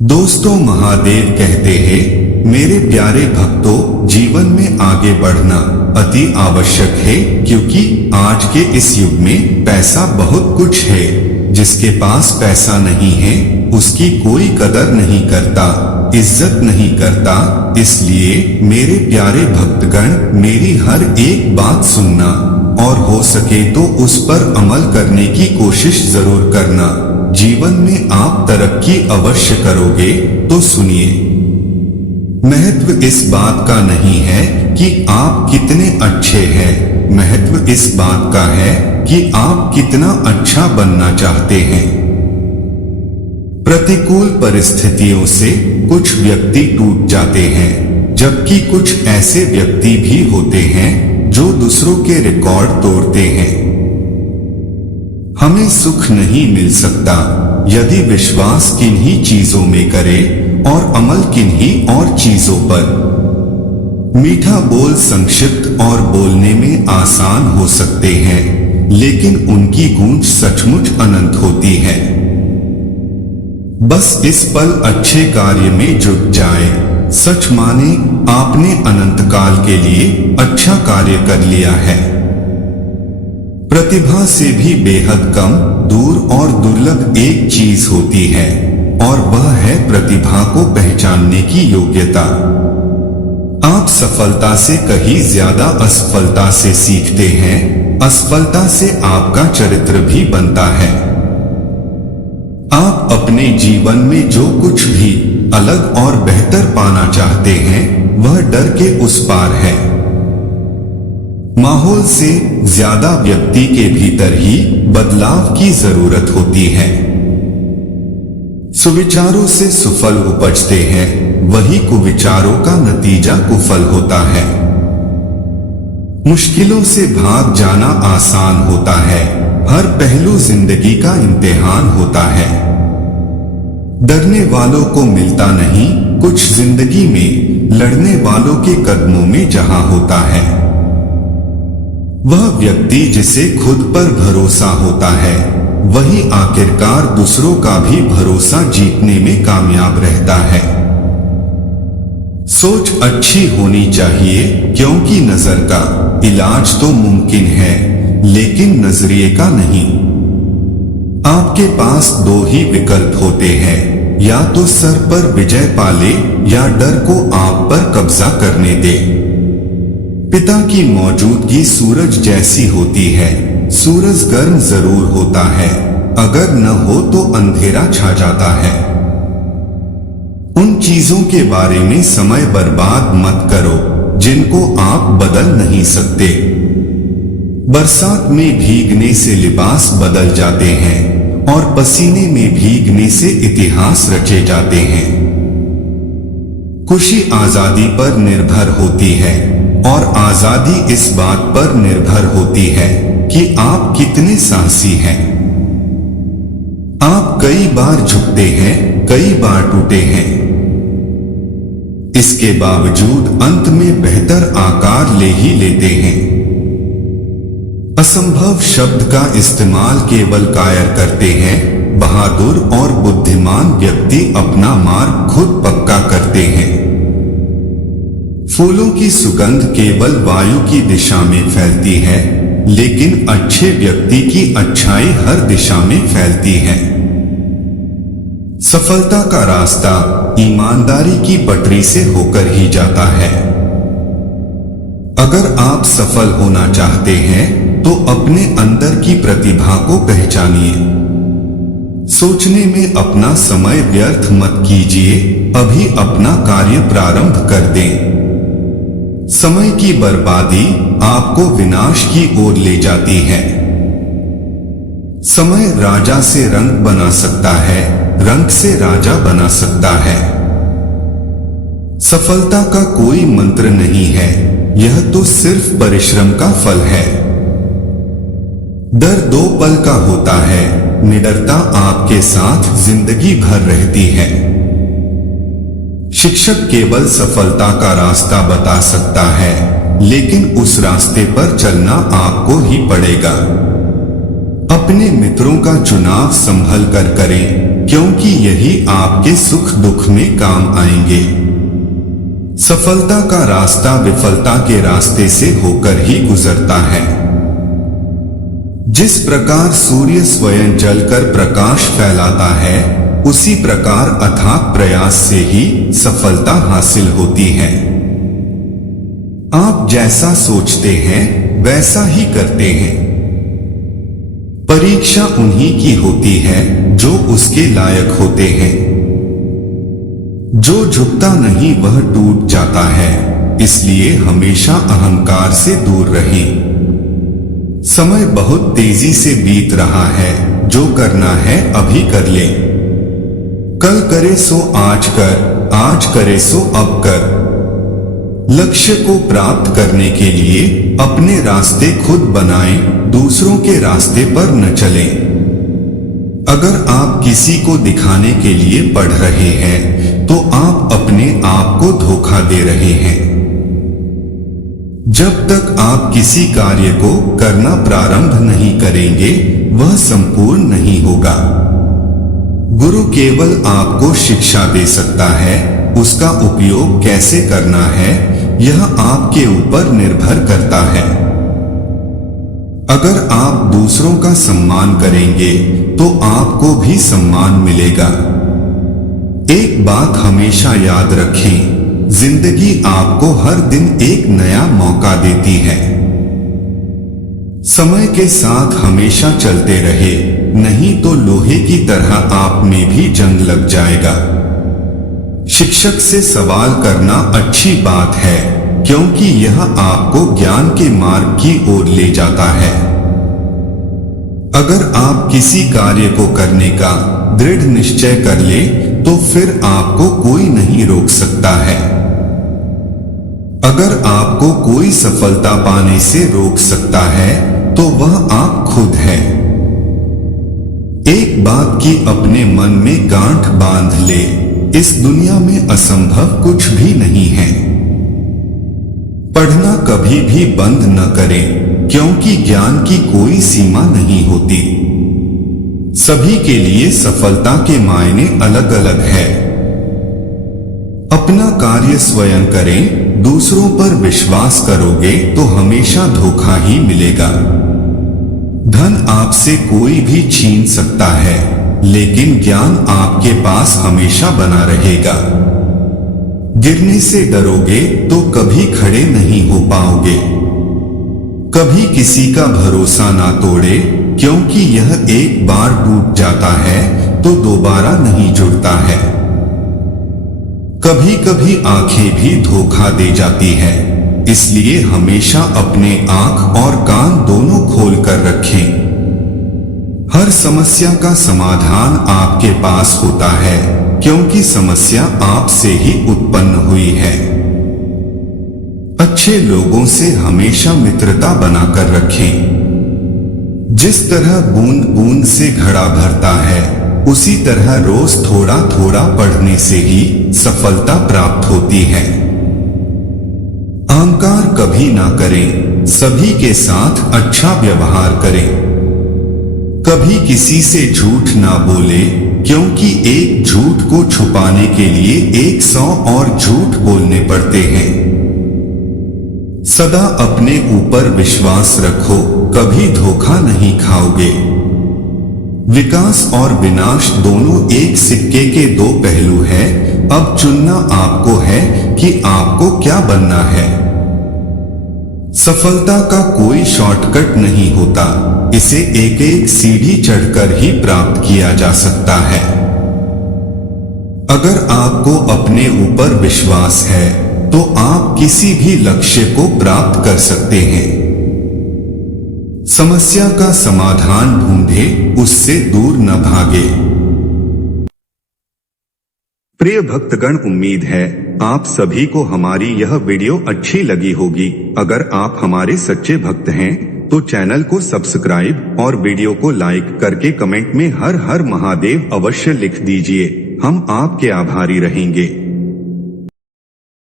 दोस्तों, महादेव कहते हैं, मेरे प्यारे भक्तों, जीवन में आगे बढ़ना अति आवश्यक है, क्योंकि आज के इस युग में पैसा बहुत कुछ है। जिसके पास पैसा नहीं है उसकी कोई कदर नहीं करता, इज्जत नहीं करता। इसलिए मेरे प्यारे भक्तगण, मेरी हर एक बात सुनना और हो सके तो उस पर अमल करने की कोशिश जरूर करना। जीवन में आप तरक्की अवश्य करोगे। तो सुनिए, महत्व इस बात का नहीं है कि आप कितने अच्छे हैं, महत्व इस बात का है कि आप कितना अच्छा बनना चाहते हैं। प्रतिकूल परिस्थितियों से कुछ व्यक्ति टूट जाते हैं, जबकि कुछ ऐसे व्यक्ति भी होते हैं जो दूसरों के रिकॉर्ड तोड़ते हैं। हमें सुख नहीं मिल सकता यदि विश्वास किन्हीं चीजों में करें और अमल किन्हीं और चीजों पर। मीठा बोल संक्षिप्त और बोलने में आसान हो सकते हैं, लेकिन उनकी गूंज सचमुच अनंत होती है। बस इस पल अच्छे कार्य में जुट जाए। सच माने, आपने अनंत काल के लिए अच्छा कार्य कर लिया है। प्रतिभा से भी बेहद कम, दूर और दुर्लभ एक चीज होती है, और वह है प्रतिभा को पहचानने की योग्यता। आप सफलता से कहीं ज्यादा असफलता से सीखते हैं। असफलता से आपका चरित्र भी बनता है। आप अपने जीवन में जो कुछ भी अलग और बेहतर पाना चाहते हैं, वह डर के उस पार है। माहौल से ज्यादा व्यक्ति के भीतर ही बदलाव की जरूरत होती है। सुविचारों से सुफल उपजते हैं, वही कुविचारों का नतीजा कुफल होता है। मुश्किलों से भाग जाना आसान होता है, हर पहलू जिंदगी का इम्तिहान होता है। डरने वालों को मिलता नहीं कुछ जिंदगी में, लड़ने वालों के कदमों में जहां होता है। वह व्यक्ति जिसे खुद पर भरोसा होता है, वही आखिरकार दूसरों का भी भरोसा जीतने में कामयाब रहता है। सोच अच्छी होनी चाहिए, क्योंकि नजर का इलाज तो मुमकिन है, लेकिन नजरिए का नहीं। आपके पास दो ही विकल्प होते हैं, या तो सर पर विजय पाले या डर को आप पर कब्जा करने दे। पिता की मौजूदगी सूरज जैसी होती है। सूरज गर्म जरूर होता है, अगर न हो तो अंधेरा छा जाता है। उन चीजों के बारे में समय बर्बाद मत करो जिनको आप बदल नहीं सकते। बरसात में भीगने से लिबास बदल जाते हैं, और पसीने में भीगने से इतिहास रचे जाते हैं। खुशी आजादी पर निर्भर होती है, और आजादी इस बात पर निर्भर होती है कि आप कितने साहसी हैं। आप कई बार झुकते हैं, कई बार टूटे हैं। इसके बावजूद अंत में बेहतर आकार ले ही लेते हैं। असंभव शब्द का इस्तेमाल केवल कायर करते हैं। बहादुर और बुद्धिमान व्यक्ति अपना मार्ग खुद पक्का करते हैं। फूलों की सुगंध केवल वायु की दिशा में फैलती है, लेकिन अच्छे व्यक्ति की अच्छाई हर दिशा में फैलती है। सफलता का रास्ता ईमानदारी की पटरी से होकर ही जाता है। अगर आप सफल होना चाहते हैं तो अपने अंदर की प्रतिभा को पहचानिए। सोचने में अपना समय व्यर्थ मत कीजिए, अभी अपना कार्य प्रारंभ कर दें। समय की बर्बादी आपको विनाश की ओर ले जाती है। समय राजा से रंक बना सकता है, रंक से राजा बना सकता है। सफलता का कोई मंत्र नहीं है, यह तो सिर्फ परिश्रम का फल है। डर 2 पल का होता है, निडरता आपके साथ जिंदगी भर रहती है। शिक्षक केवल सफलता का रास्ता बता सकता है, लेकिन उस रास्ते पर चलना आपको ही पड़ेगा। अपने मित्रों का चुनाव संभल कर करें, क्योंकि यही आपके सुख दुख में काम आएंगे। सफलता का रास्ता विफलता के रास्ते से होकर ही गुजरता है। जिस प्रकार सूर्य स्वयं जलकर प्रकाश फैलाता है, उसी प्रकार अथाक प्रयास से ही सफलता हासिल होती है। आप जैसा सोचते हैं वैसा ही करते हैं। परीक्षा उन्हीं की होती है जो उसके लायक होते हैं। जो झुकता नहीं वह टूट जाता है, इसलिए हमेशा अहंकार से दूर रहें। समय बहुत तेजी से बीत रहा है, जो करना है अभी कर ले। कल करे सो आज कर, आज करे सो अब कर। लक्ष्य को प्राप्त करने के लिए अपने रास्ते खुद बनाएं, दूसरों के रास्ते पर न चलें। अगर आप किसी को दिखाने के लिए पढ़ रहे हैं, तो आप अपने आप को धोखा दे रहे हैं। जब तक आप किसी कार्य को करना प्रारंभ नहीं करेंगे, वह संपूर्ण नहीं होगा। गुरु केवल आपको शिक्षा दे सकता है, उसका उपयोग कैसे करना है यह आपके ऊपर निर्भर करता है। अगर आप दूसरों का सम्मान करेंगे तो आपको भी सम्मान मिलेगा। एक बात हमेशा याद रखें, जिंदगी आपको हर दिन एक नया मौका देती है। समय के साथ हमेशा चलते रहे, नहीं तो लोहे की तरह आप में भी जंग लग जाएगा। शिक्षक से सवाल करना अच्छी बात है, क्योंकि यह आपको ज्ञान के मार्ग की ओर ले जाता है। अगर आप किसी कार्य को करने का दृढ़ निश्चय कर ले, तो फिर आपको कोई नहीं रोक सकता है। अगर आपको कोई सफलता पाने से रोक सकता है, तो वह आप खुद है। एक बात की अपने मन में गांठ बांध ले, इस दुनिया में असंभव कुछ भी नहीं है। पढ़ना कभी भी बंद न करें, क्योंकि ज्ञान की कोई सीमा नहीं होती। सभी के लिए सफलता के मायने अलग अलग है। अपना कार्य स्वयं करें, दूसरों पर विश्वास करोगे तो हमेशा धोखा ही मिलेगा। धन आपसे कोई भी छीन सकता है, लेकिन ज्ञान आपके पास हमेशा बना रहेगा। गिरने से डरोगे तो कभी खड़े नहीं हो पाओगे। कभी किसी का भरोसा ना तोड़े, क्योंकि यह एक बार टूट जाता है तो दोबारा नहीं जुड़ता है। कभी कभी आंखें भी धोखा दे जाती है, इसलिए हमेशा अपने आंख और कान दोनों खोल कर रखें। हर समस्या का समाधान आपके पास होता है, क्योंकि समस्या आपसे ही उत्पन्न हुई है। अच्छे लोगों से हमेशा मित्रता बनाकर रखें। जिस तरह बूंद बूंद से घड़ा भरता है, उसी तरह रोज थोड़ा थोड़ा पढ़ने से ही सफलता प्राप्त होती है। अहंकार कभी ना करें, सभी के साथ अच्छा व्यवहार करें। कभी किसी से झूठ ना बोले, क्योंकि एक झूठ को छुपाने के लिए 100 और झूठ बोलने पड़ते हैं। सदा अपने ऊपर विश्वास रखो, कभी धोखा नहीं खाओगे। विकास और विनाश दोनों एक सिक्के के दो पहलू हैं। अब चुनना आपको है कि आपको क्या बनना है। सफलता का कोई शॉर्टकट नहीं होता, इसे एक एक सीढ़ी चढ़कर ही प्राप्त किया जा सकता है। अगर आपको अपने ऊपर विश्वास है, तो आप किसी भी लक्ष्य को प्राप्त कर सकते हैं। समस्या का समाधान ढूंढे, उससे दूर न भागे। प्रिय भक्तगण, उम्मीद है आप सभी को हमारी यह वीडियो अच्छी लगी होगी। अगर आप हमारे सच्चे भक्त हैं, तो चैनल को सब्सक्राइब और वीडियो को लाइक करके कमेंट में हर हर महादेव अवश्य लिख दीजिए। हम आपके आभारी रहेंगे।